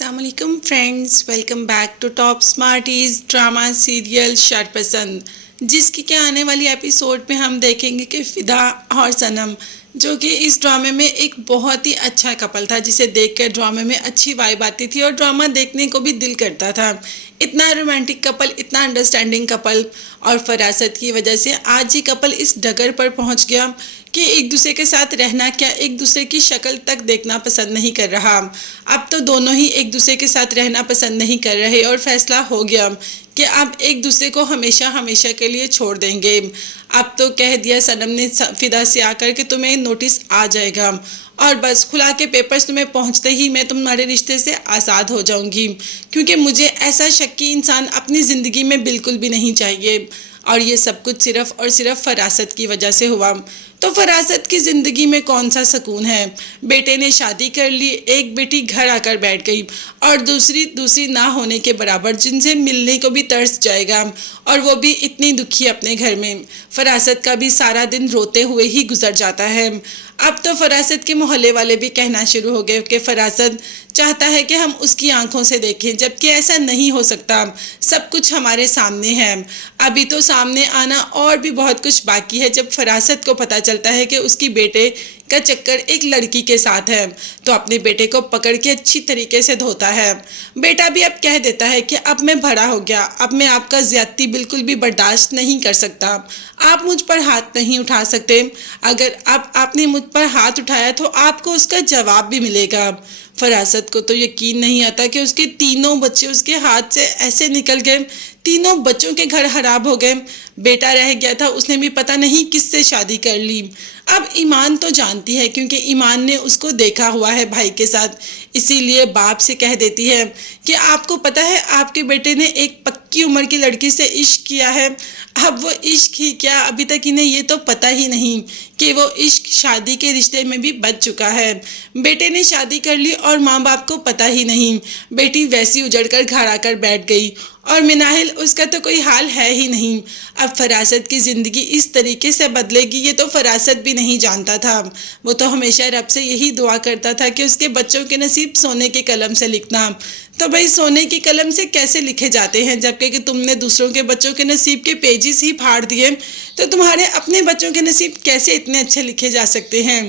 अस्सलामुअलैकुम friends, welcome back to top smarties drama serial Sharpasand, जिसकी के आने वाली एपिसोड में हम देखेंगे कि फिदा और सनम, जो कि इस ड्रामे में एक बहुत ही अच्छा कपल था, जिसे देखकर ड्रामे में अच्छी वाइब आती थी और ड्रामा देखने को भी दिल करता था। इतना रोमांटिक कपल, इतना अंडरस्टैंडिंग कपल, और फरासत की वजह से आज ये कपल इस डगर पर पहुंच गया कि एक दूसरे के साथ रहना क्या, एक दूसरे की शक्ल तक देखना पसंद नहीं कर रहा। अब तो दोनों ही एक दूसरे के साथ रहना पसंद नहीं कर रहे और फैसला हो गया कि अब एक दूसरे को हमेशा हमेशा के लिए छोड़ देंगे। अब तो कह दिया सनम ने फिदा से आकर कि तुम्हें नोटिस आ जाएगा और बस खुला के पेपर्स तुम्हें पहुंचते ही मैं तुम्हारे रिश्ते से आज़ाद हो जाऊंगी, क्योंकि मुझे ऐसा शक्की इंसान अपनी ज़िंदगी में बिल्कुल भी नहीं चाहिए। और ये सब कुछ सिर्फ और सिर्फ फरासत की वजह से हुआ। तो फरासत की ज़िंदगी में कौन सा सुकून है। बेटे ने शादी कर ली, एक बेटी घर आकर बैठ गई और दूसरी ना होने के बराबर, जिनसे मिलने को भी तरस जाएगा, और वो भी इतनी दुखी अपने घर में। फरासत का भी सारा दिन रोते हुए ही गुजर जाता है। अब तो फरासत के मोहल्ले वाले भी कहना शुरू हो गए कि फरासत चाहता है कि हम उसकी आंखों से देखें, जबकि ऐसा नहीं हो सकता। सब कुछ हमारे सामने है। अभी तो सामने आना और भी बहुत कुछ बाकी है। जब फरासत को पता चलता है कि उसकी बेटे का चक्कर एक लड़की के साथ है, तो अपने बेटे को पकड़ के अच्छी तरीके से धोता है। बेटा भी अब कह देता है कि अब मैं बड़ा हो गया, अब मैं आपका ज्यादती बिल्कुल भी बर्दाश्त नहीं कर सकता। आप मुझ पर हाथ नहीं उठा सकते। अगर अब आपने मुझ पर हाथ उठाया तो आपको उसका जवाब भी मिलेगा। फरासत को तो यकीन नहीं आता कि उसके तीनों बच्चे उसके हाथ से ऐसे निकल गए। तीनों बच्चों के घर खराब हो गए। बेटा रह गया था, उसने भी पता नहीं किससे शादी कर ली। अब ईमान तो जानती है, क्योंकि ईमान ने उसको देखा हुआ है भाई के साथ, इसीलिए बाप से कह देती है कि आपको पता है आपके बेटे ने एक पक्की उम्र की लड़की से इश्क किया है। अब वो इश्क ही क्या, अभी तक इन्हें ये तो पता ही नहीं कि वो इश्क शादी के रिश्ते में भी बच चुका है। बेटे ने शादी कर ली और माँ बाप को पता ही नहीं। बेटी वैसी उजड़कर घर आकर बैठ गई और मिनाहिल, उसका तो कोई हाल है ही नहीं। अब फरासत की ज़िंदगी इस तरीके से बदलेगी, ये तो फरासत भी नहीं जानता था। वो तो हमेशा रब से यही दुआ करता था कि उसके बच्चों के नसीब सोने के कलम से लिखना। तो भाई सोने की कलम से कैसे लिखे जाते हैं, जबकि कि तुमने दूसरों के बच्चों के नसीब के पेजेस ही फाड़ दिए, तो तुम्हारे अपने बच्चों के नसीब कैसे इतने अच्छे लिखे जा सकते हैं।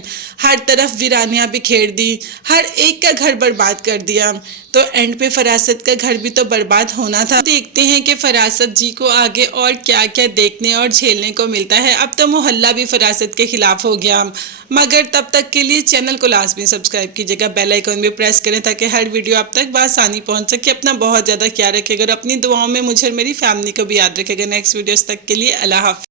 हर तरफ वीरानियाँ बिखेर दी, हर एक का घर बर्बाद कर दिया, तो एंड पे फरासत का घर भी तो बर्बाद होना था। देखते हैं कि फरासत जी को आगे और क्या क्या देखने और झेलने को मिलता है। अब तो मोहल्ला भी फरासत के खिलाफ हो गया, मगर तब तक के लिए चैनल को लाजमी सब्सक्राइब कीजिएगा, बेल आइकन भी प्रेस करें ताकि हर वीडियो आप तक बआसानी पहुंच सके। अपना बहुत ज़्यादा ख्याल रखिएगा और अपनी दुआओं में मुझे और मेरी फैमिली को भी याद रखिएगा। नेक्स्ट वीडियोस तक के लिए अल्लाह हाफ़िज़।